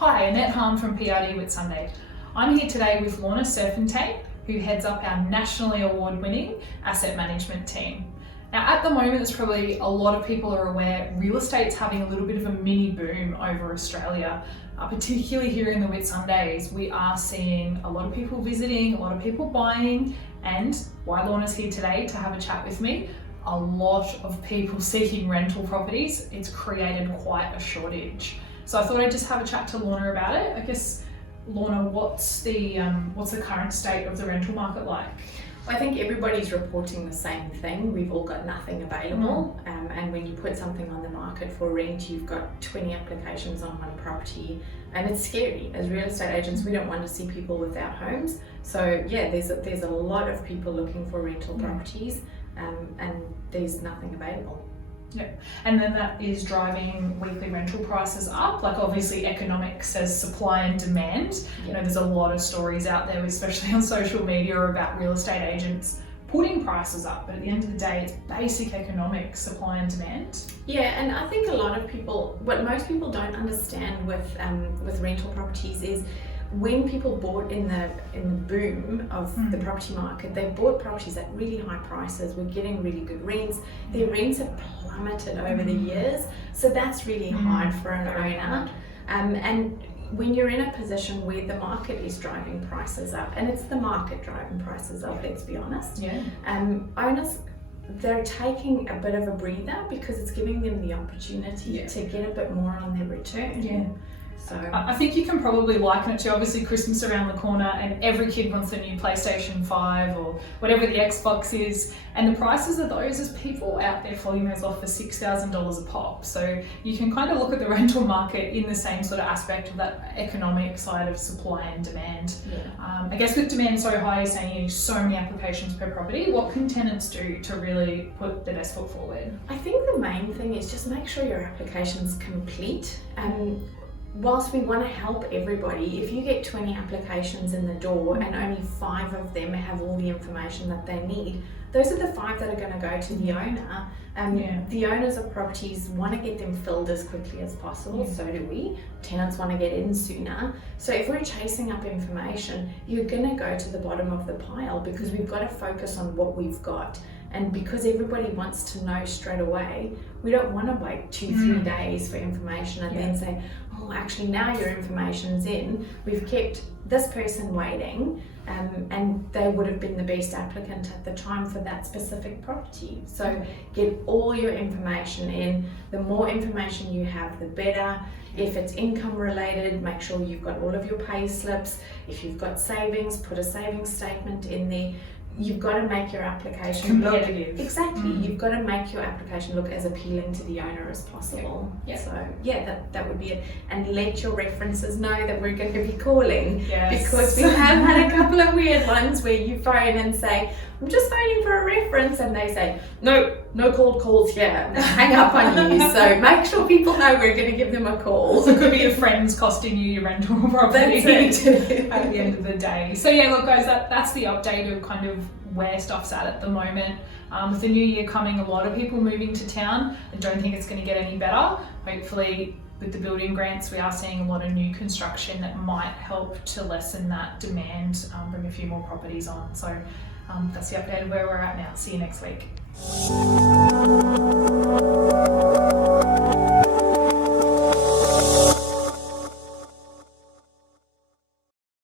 Hi, Annette Hahn from PRD Whitsunday. I'm here today with Lorna Serpentine, who heads up our nationally award-winning asset management team. Now, at the moment, there's probably a lot of people are aware real estate's having a little bit of a mini boom over Australia. Particularly here in the Whitsundays, we are seeing a lot of people visiting, a lot of people buying, and why Lorna's here today to have a chat with me, a lot of people seeking rental properties. It's created quite a shortage. So I thought I'd just have a chat to Lorna about it. I guess, Lorna, what's the current state of the rental market like? I think everybody's reporting the same thing. We've all got nothing available, and when you put something on the market for rent, you've got 20 applications on one property, and it's scary. As real estate agents, we don't want to see people without homes. So yeah, there's a lot of people looking for rental properties, and there's nothing available. Yep, and then that is driving weekly rental prices up. Like, obviously economics says supply and demand. Yep. You know, there's a lot of stories out there, especially on social media, about real estate agents putting prices up, but at the end of the day, it's basic economics, supply and demand. Yeah, and I think a lot of people, what most people don't understand with rental properties is when people bought in the boom of the property market, they bought properties at really high prices, were getting really good rents. Their rents have plummeted over the years, so that's really hard for an owner. And when you're in a position where the market is driving prices up, and it's the market driving prices up, let's be honest, owners, they're taking a bit of a breather because it's giving them the opportunity to get a bit more on their return. Yeah. So I think you can probably liken it to, obviously, Christmas around the corner and every kid wants a new PlayStation 5 or whatever the Xbox is, and the prices of those is people out there flogging those off for $6,000 a pop. So you can kind of look at the rental market in the same sort of aspect of that economic side of supply and demand. I guess with demand so high, you're saying you need so many applications per property. What can tenants do to really put their best foot forward? I think the main thing is just make sure your application's complete. Whilst we want to help everybody, if you get 20 applications in the door and only 5 of them have all the information that they need, those are the 5 that are going to go to the owner. The owners of properties want to get them filled as quickly as possible, so do we. Tenants want to get in sooner. So if we're chasing up information, you're going to go to the bottom of the pile because we've got to focus on what we've got. And because everybody wants to know straight away, we don't want to wait 2-3 days for information and then say, oh, actually now your information's in, we've kept this person waiting, and they would have been the best applicant at the time for that specific property. So get all your information in. The more information you have, the better. If it's income related, make sure you've got all of your pay slips. If you've got savings, put a savings statement in there. You've got to make your application look exactly. You've got to make your application look as appealing to the owner as possible. So yeah, that would be it. And let your references know that we're going to be calling, because we have had a couple of weird ones where you phone and say, I'm just phoning for a reference, and they say, no cold calls here, and they hang up on you. So make sure people know we're going to give them a call. So it could be your friends costing you your rental property That's it. at the end of the day. So yeah, look guys, that's the update of kind of where stuff's at the moment. With the new year coming, a lot of people moving to town. I don't think it's going to get any better. Hopefully, with the building grants, we are seeing a lot of new construction that might help to lessen that demand, bring a few more properties on. So that's the update of where we're at now. See you next week.